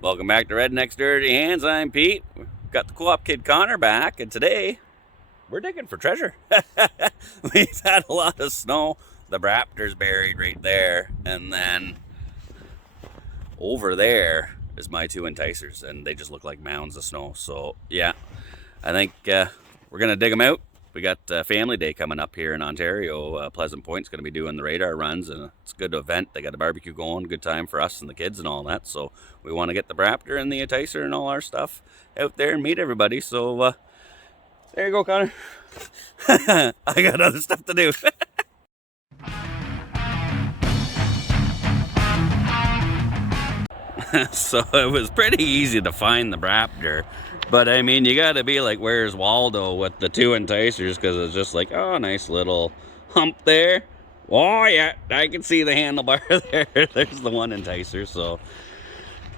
Welcome back to Redneck's Dirty Hands. I'm Pete. We've got the co-op kid Connor back, and today we're digging for treasure. We've had a lot of snow. The Raptor's buried right there, and then over there is my two Enticers, and they just look like mounds of snow. So yeah, I think we're gonna dig them out. We got Family Day coming up here in Ontario. Pleasant Point's going to be doing the radar runs, and it's a good event. They got a barbecue going, good time for us and the kids and all that. So we want to get the Raptor and the Enticer and all our stuff out there and meet everybody. So there you go, Connor. I got other stuff to do. So it was pretty easy to find the Raptor. But I mean, you gotta be like, where's Waldo with the two Enticers? Because it's just like, oh, nice little hump there. Oh, yeah, I can see the handlebar there. There's the one Enticer. So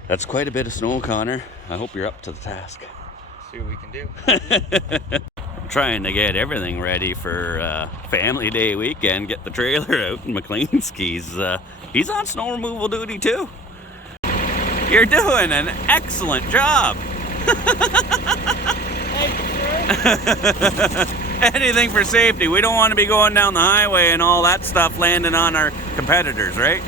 that's quite a bit of snow, Connor. I hope you're up to the task. See what we can do. Trying to get everything ready for Family Day weekend. Get the trailer out and McLean's. He's on snow removal duty too. You're doing an excellent job. Anything for safety. We don't want to be going down the highway and all that stuff landing on our competitors, right?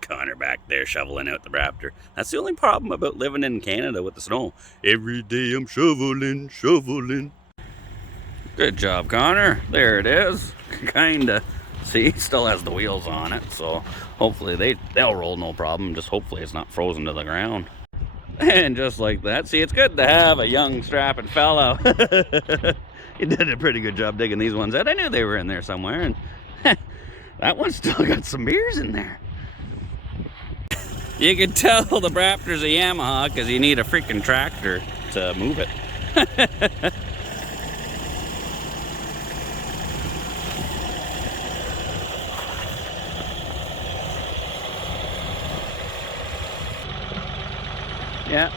Connor back there shoveling out the Raptor. That's the only problem about living in Canada with the snow. Every day I'm shoveling. Good job, Connor. There it is. Kinda. See, it still has the wheels on it, so hopefully they'll roll no problem. Just hopefully it's not frozen to the ground. And just like that, see, it's good to have a young strapping fellow. He did a pretty good job digging these ones out. I knew they were in there somewhere, and that one's still got some beers in there. You can tell the Raptor's a Yamaha because you need a freaking tractor to move it. Yeah.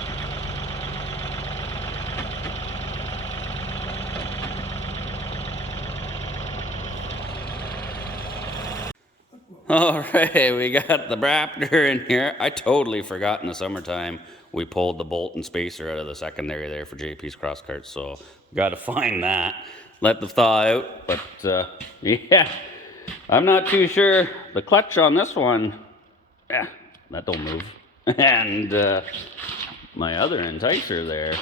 All right, we got the Raptor in here. I totally forgot in the summertime we pulled the bolt and spacer out of the secondary there for JP's cross carts, so we got to find that. Let the thaw out, but yeah, I'm not too sure. The clutch on this one, yeah, that don't move. And my other Enticer there,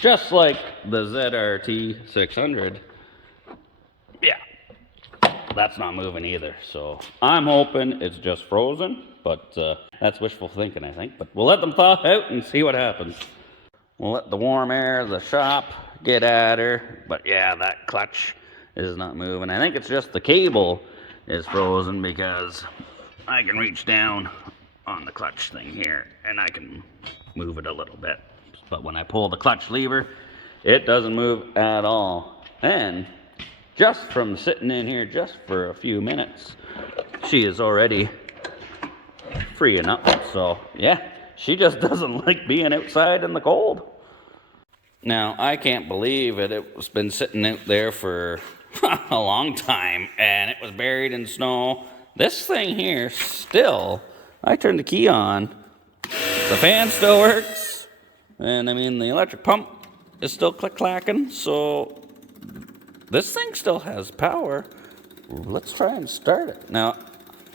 just like the ZRT 600, yeah, that's not moving either. So I'm hoping it's just frozen, but that's wishful thinking, I think. But we'll let them thaw out and see what happens. We'll let the warm air of the shop get at her. But yeah, that clutch is not moving. I think it's just the cable is frozen because I can reach down on the clutch thing here and I can move it a little bit. But when I pull the clutch lever, it doesn't move at all. And just from sitting in here just for a few minutes, she is already freeing up. So yeah, she just doesn't like being outside in the cold. Now, I can't believe it. It's been sitting out there for a long time and it was buried in snow. This thing here still, I turned the key on, the fan still works, and I mean the electric pump is still click-clacking, so this thing still has power. Let's try and start it. Now,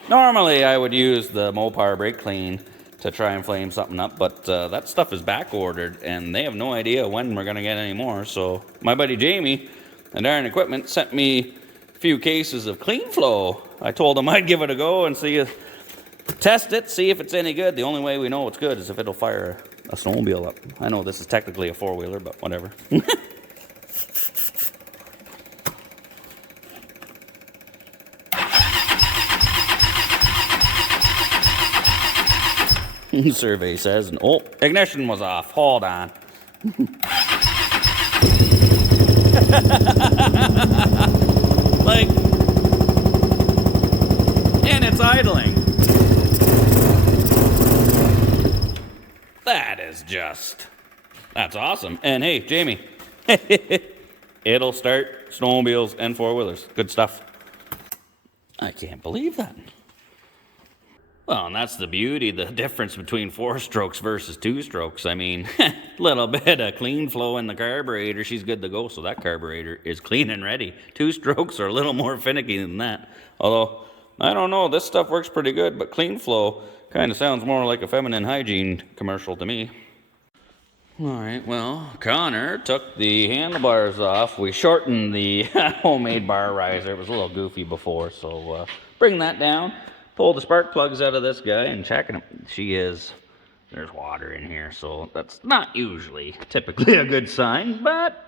normally I would use the Mopar brake clean to try and flame something up, but that stuff is back ordered and they have no idea when we're gonna get any more. So my buddy Jamie and Iron Equipment sent me a few cases of Clean Flow. I told him I'd give it a go and test it, see if it's any good. The only way we know it's good is if it'll fire a snowmobile up. I know this is technically a four-wheeler, but whatever. Survey says, oh, ignition was off. Hold on. Like, and it's idling. That is just, that's awesome. And hey, Jamie, it'll start snowmobiles and four-wheelers. Good stuff. I can't believe that. Well, and that's the beauty, the difference between 4 strokes versus 2 strokes. I mean, a little bit of clean flow in the carburetor, she's good to go, so that carburetor is clean and ready. 2 strokes are a little more finicky than that. Although, I don't know, this stuff works pretty good, but clean flow kind of sounds more like a feminine hygiene commercial to me. All right, well, Connor took the handlebars off. We shortened the homemade bar riser. It was a little goofy before, so bring that down. Pull the spark plugs out of this guy and checking them. There's water in here, so that's not usually typically a good sign, but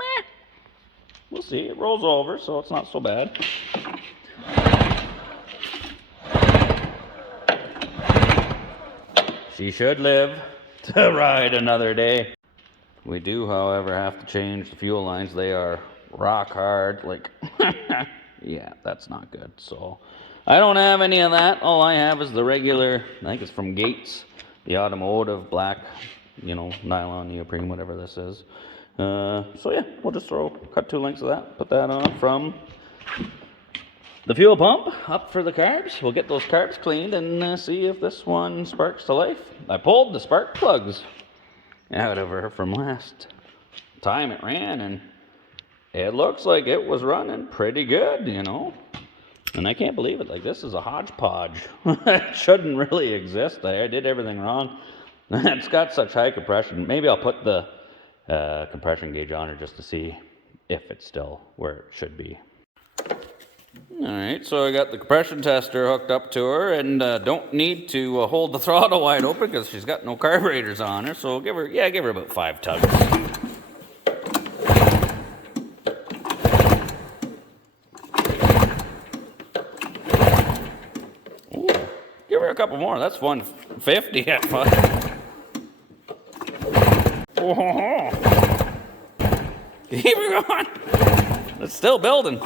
we'll see. It rolls over, so it's not so bad. She should live to ride another day. We do, however, have to change the fuel lines. They are rock hard, like, yeah, that's not good. So I don't have any of that. All I have is the regular, I think it's from Gates, the automotive black, nylon, neoprene, whatever this is. So yeah, we'll just cut 2 lengths of that, put that on from the fuel pump up for the carbs. We'll get those carbs cleaned and see if this one sparks to life. I pulled the spark plugs out of her from last time it ran, and it looks like it was running pretty good, And I can't believe it. Like, this is a hodgepodge. It shouldn't really exist. I did everything wrong. It's got such high compression. Maybe I'll put the compression gauge on her just to see if it's still where it should be. All right, so I got the compression tester hooked up to her, and don't need to hold the throttle wide open because she's got no carburetors on her. So give her about 5 tugs. Ooh, give her a couple more. That's 150 at 5. Oh, keep her going. It's still building.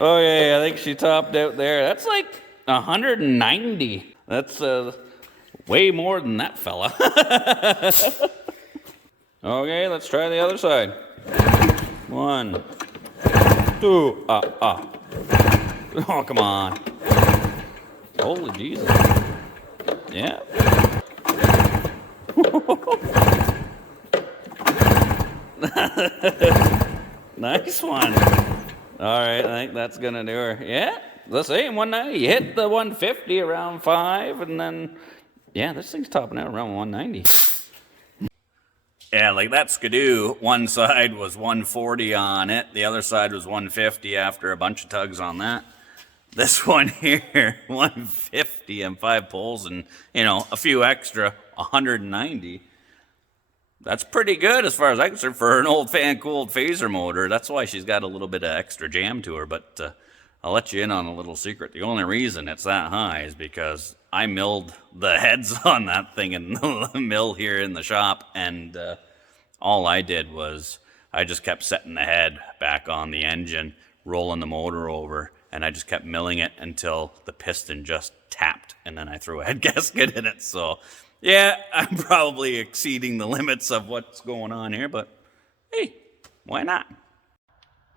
Oh yeah, I think she topped out there. That's like 190. That's way more than that fella. Okay, let's try the other side. 1, 2, Oh, come on. Holy Jesus. Yeah. Nice one. All right, I think that's gonna do her. Yeah, the same 190. You hit the 150 around 5, and then, yeah, this thing's topping out around 190. Yeah, like that Skidoo, one side was 140 on it, the other side was 150 after a bunch of tugs on that. This one here, 150 and 5 pulls and, a few extra, 190. That's pretty good as far as I'm concerned for an old fan-cooled phaser motor. That's why she's got a little bit of extra jam to her, but I'll let you in on a little secret. The only reason it's that high is because I milled the heads on that thing in the mill here in the shop, and all I did was I just kept setting the head back on the engine, rolling the motor over, and I just kept milling it until the piston just tapped, and then I threw a head gasket in it. So yeah, I'm probably exceeding the limits of what's going on here, but hey, why not?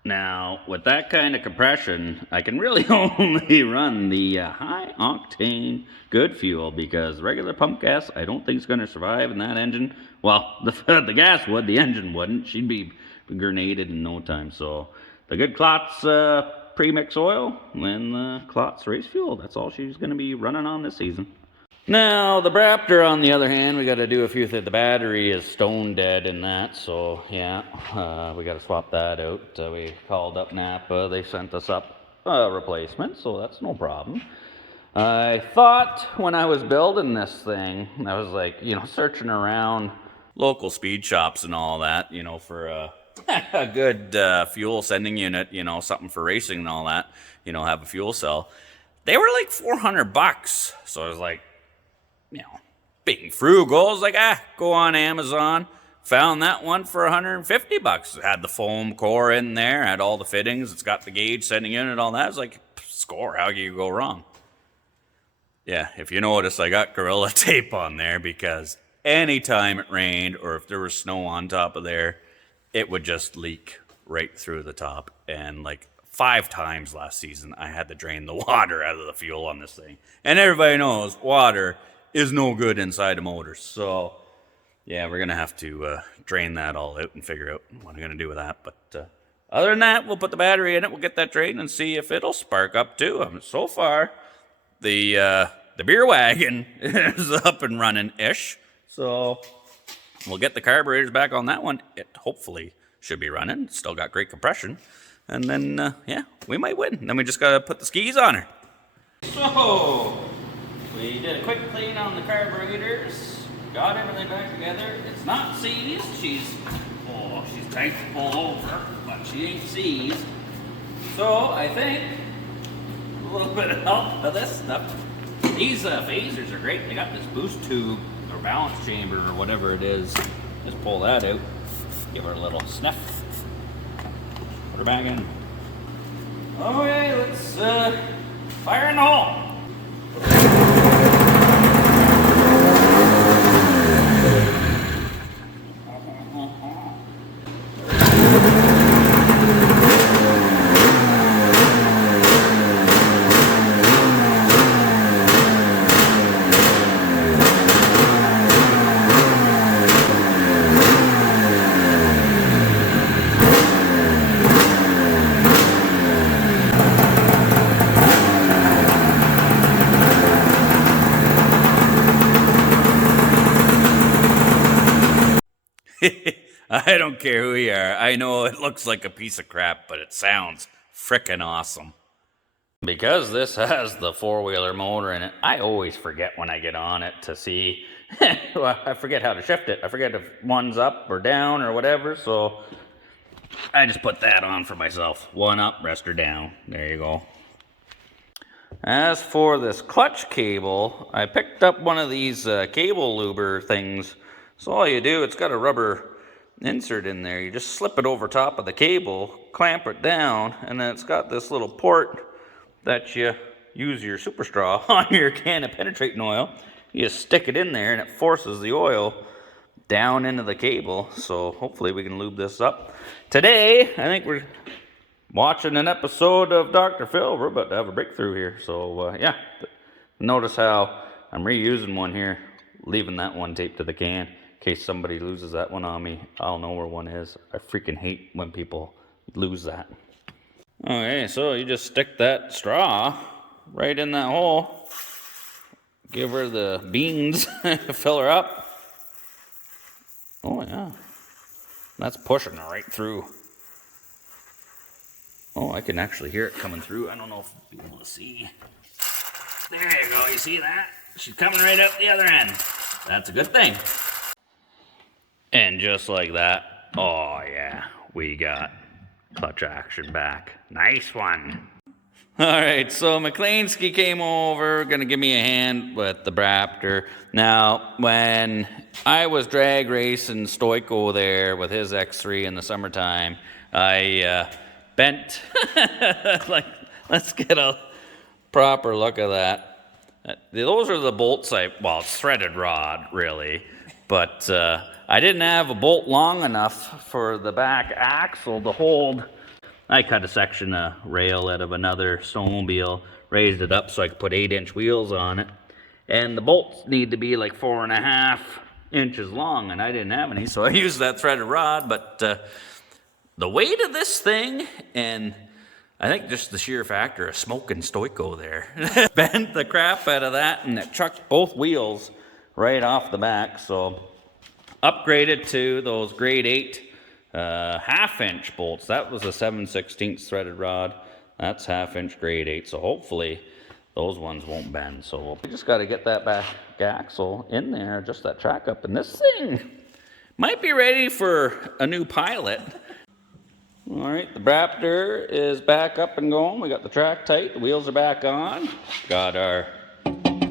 Now, with that kind of compression, I can really only run the high-octane good fuel, because regular pump gas I don't think is going to survive in that engine. Well, the gas would, the engine wouldn't. She'd be grenaded in no time. So the good Klotz premix oil and the Klotz race fuel, that's all she's going to be running on this season. Now, the BRAAPTOR, on the other hand, we got to do a few things. The battery is stone dead in that, so yeah, we got to swap that out. We called up Napa. They sent us up a replacement, so that's no problem. I thought when I was building this thing, I was like, searching around local speed shops and all that, for a good fuel sending unit, something for racing and all that, have a fuel cell. They were like $400. So I was like, being frugal, I was like, go on Amazon. Found that one for $150. It had the foam core in there, had all the fittings. It's got the gauge sending unit, all that. I was like, score, how can you go wrong? Yeah, if you notice, I got Gorilla Tape on there because anytime it rained or if there was snow on top of there, it would just leak right through the top and like 5 times last season I had to drain the water out of the fuel on this thing. And everybody knows water is no good inside a motor. So, yeah, we're going to have to drain that all out and figure out what I'm going to do with that. But other than that, we'll put the battery in it. We'll get that drained and see if it'll spark up too. So far, the beer wagon is up and running-ish. So we'll get the carburetors back on that one. It hopefully should be running. Still got great compression. And then, yeah, we might win. Then we just got to put the skis on her. So, we did a quick clean on the carburetors. Got everything back together. It's not seized. She's tight to pull over, but she ain't seized. So, I think a little bit of help of this stuff. These phasers are great. They got this boost tube or balance chamber or whatever it is. Just pull that out. Give her a little sniff. Put her back in. Okay, let's fire in the hole. I don't care who you are. I know it looks like a piece of crap, but it sounds frickin' awesome. Because this has the 4-wheeler motor in it, I always forget when I get on it to see. Well, I forget how to shift it. I forget if one's up or down or whatever, so I just put that on for myself. One up, rest her down. There you go. As for this clutch cable, I picked up one of these cable luber things. So all you do, it's got a rubber insert in there. You just slip it over top of the cable, clamp it down, and then it's got this little port that you use your super straw on your can of penetrating oil. You just stick it in there and it forces the oil down into the cable. So hopefully we can lube this up. Today, I think we're watching an episode of Dr. Phil. We're about to have a breakthrough here. So yeah, notice how I'm reusing one here, leaving that one taped to the can. In case somebody loses that one on me, I'll know where one is. I freaking hate when people lose that. Okay, so you just stick that straw right in that hole. Give her the beans, fill her up. Oh yeah, that's pushing her right through. Oh, I can actually hear it coming through. I don't know if you'll be able to see. There you go, you see that? She's coming right out the other end. That's a good thing. And just like that, oh yeah, we got clutch action back. Nice one. All right, so McLeansky came over, gonna give me a hand with the BRAAPTOR. Now, when I was drag racing Stoico there with his X3 in the summertime, I bent, like, let's get a proper look at that. Those are the bolts well, it's threaded rod, really, but I didn't have a bolt long enough for the back axle to hold. I cut a section of rail out of another snowmobile, raised it up so I could put 8-inch wheels on it. And the bolts need to be like 4.5 inches long, and I didn't have any, so I used that threaded rod. But the weight of this thing, and I think just the sheer factor of smoking Stoico there, bent the crap out of that, and it chucked both wheels right off the back. So upgraded to those grade 8 half-inch bolts. That was a 7/16 threaded rod. That's half-inch grade 8. So hopefully those ones won't bend. So we just got to get that back axle in there, just that track up, and this thing might be ready for a new pilot. All right, the BRAAPTOR is back up and going. We got the track tight, the wheels are back on. Got our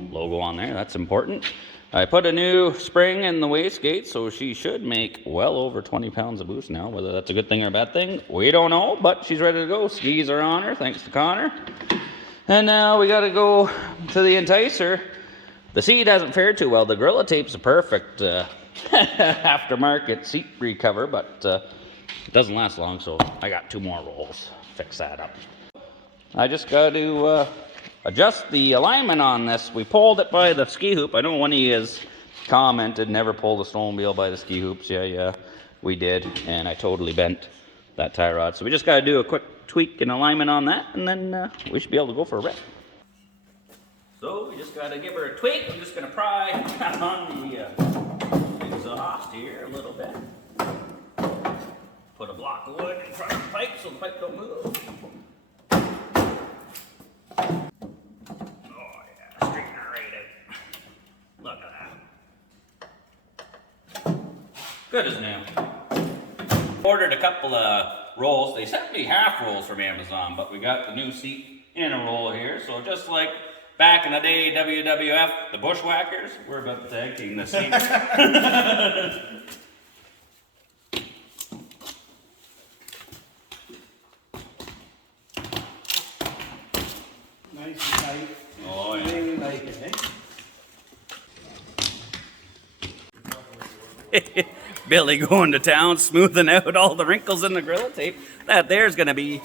logo on there, that's important. I put a new spring in the wastegate, so she should make well over 20 pounds of boost now. Whether that's a good thing or a bad thing, we don't know, but she's ready to go. Skis are on her, thanks to Connor. And now we gotta go to the Enticer. The seat hasn't fared too well. The Gorilla Tape's a perfect aftermarket seat recover, but it doesn't last long, so I got 2 more rolls. Fix that up. I just got to adjust the alignment on this. We pulled it by the ski hoop. I know one of you has commented, never pulled a snowmobile by the ski hoops. Yeah, we did, and I totally bent that tie rod. So we just got to do a quick tweak and alignment on that, and then we should be able to go for a rip. So we just got to give her a tweak. I'm just going to pry on the exhaust here a little bit. Put a block of wood in front of the pipe so the pipe don't move. Oh yeah, straighten her right out. Look at that. Good as new. Ordered a couple of rolls. They sent me half rolls from Amazon, but we got the new seat in a roll here. So just like back in the day, WWF, the Bushwhackers, we're about to tag team this seat. Nice and tight. Oh, yeah. Really like it, eh? Billy going to town, smoothing out all the wrinkles in the Gorilla Tape. That there's gonna be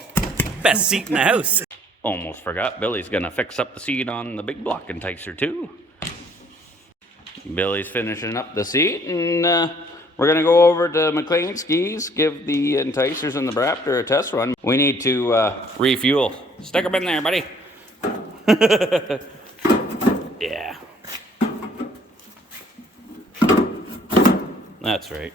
best seat in the house. Almost forgot, Billy's gonna fix up the seat on the big block Enticer too. Billy's finishing up the seat, and we're gonna go over to McLean Skis, give the Enticers and the BRAAPTOR a test run. We need to refuel. Stick them in there, buddy. Yeah. That's right.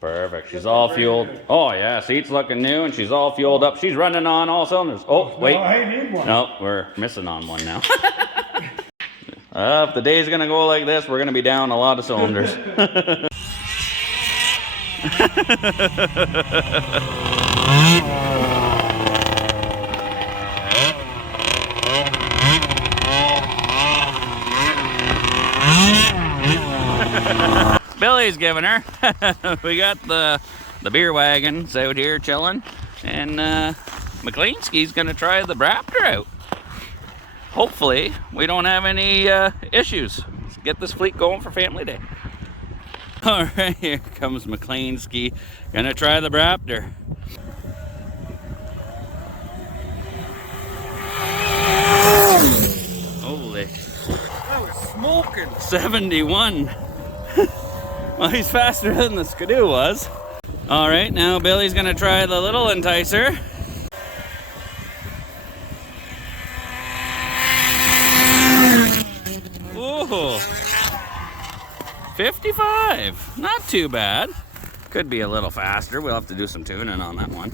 Perfect. She's all fueled. Oh yeah, seat's looking new and she's all fueled up. She's running on all cylinders. Oh, wait. No, I need one. No, we're missing on one now. If the day's gonna go like this, we're gonna be down a lot of cylinders. Billy's giving her. We got the beer wagons out here chilling, and McLean Ski's gonna try the BRAAPTOR out. Hopefully, we don't have any issues. Let's get this fleet going for Family Day. All right, here comes McLean Ski, gonna try the BRAAPTOR. Holy! That was smoking. 71. Well, he's faster than the Skidoo was. All right, now Billy's gonna try the little Enticer. Ooh, 55. Not too bad. Could be a little faster. We'll have to do some tuning on that one.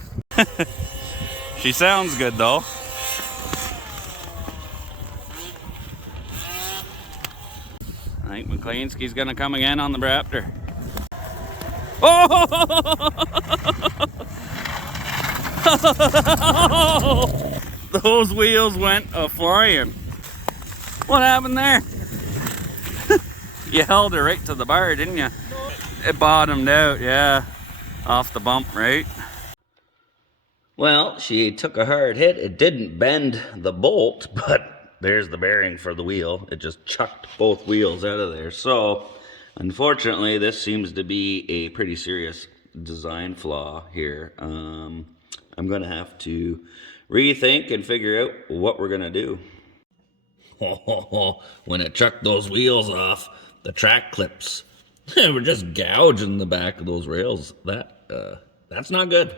She sounds good though. I think McLean Ski's gonna come again on the BRAAPTOR. Oh! Those wheels went a-flying. What happened there? You held her right to the bar, didn't you? It bottomed out, yeah. Off the bump, right? Well, she took a hard hit. It didn't bend the bolt, but there's the bearing for the wheel. It just chucked both wheels out of there. So, unfortunately, this seems to be a pretty serious design flaw here. I'm going to have to rethink and figure out what we're going to do. When it chucked those wheels off, the track clips were just gouging the back of those rails. That's not good.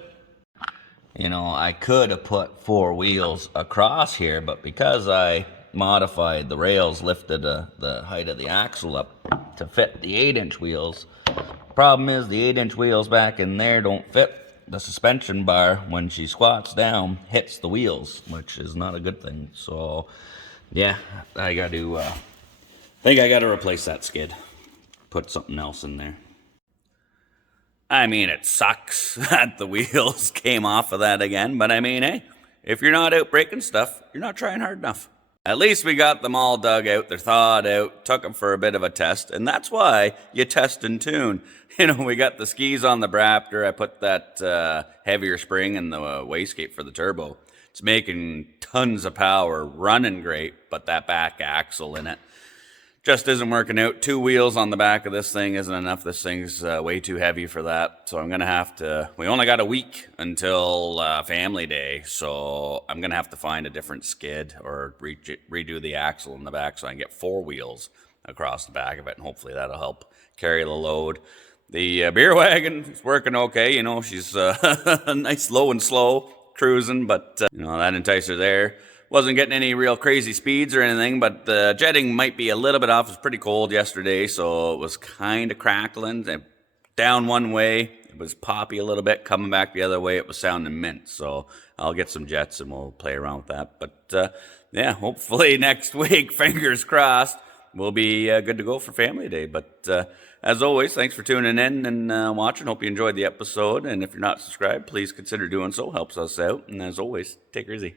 You know, I could have put 4 wheels across here, but because I modified the rails, lifted the height of the axle up to fit the 8-inch wheels. Problem is the 8-inch wheels back in there don't fit. The suspension bar, when she squats down, hits the wheels, which is not a good thing. So, yeah, I got to, think I got to replace that skid. Put something else in there. I mean, it sucks that the wheels came off of that again, but I mean, hey, if you're not out breaking stuff, you're not trying hard enough. At least we got them all dug out, they're thawed out, took them for a bit of a test, and that's why you test and tune. You know, we got the skis on the BRAAPTOR, I put that heavier spring in the wastegate for the turbo. It's making tons of power, running great, but that back axle in it, just isn't working out. 2 wheels on the back of this thing isn't enough. This thing's way too heavy for that. So I'm going to have to, we only got a week until family day. So I'm going to have to find a different skid or redo the axle in the back so I can get 4 wheels across the back of it. And hopefully that'll help carry the load. The beer wagon is working okay. You know, she's nice low and slow cruising, but you know, that Enticer there wasn't getting any real crazy speeds or anything, but the jetting might be a little bit off. It was pretty cold yesterday, so it was kind of crackling. Down one way, it was poppy a little bit. Coming back the other way, it was sounding mint. So I'll get some jets and we'll play around with that. But yeah, hopefully next week, fingers crossed, we'll be good to go for family day. But as always, thanks for tuning in and watching. Hope you enjoyed the episode. And if you're not subscribed, please consider doing so. Helps us out. And as always, take her easy.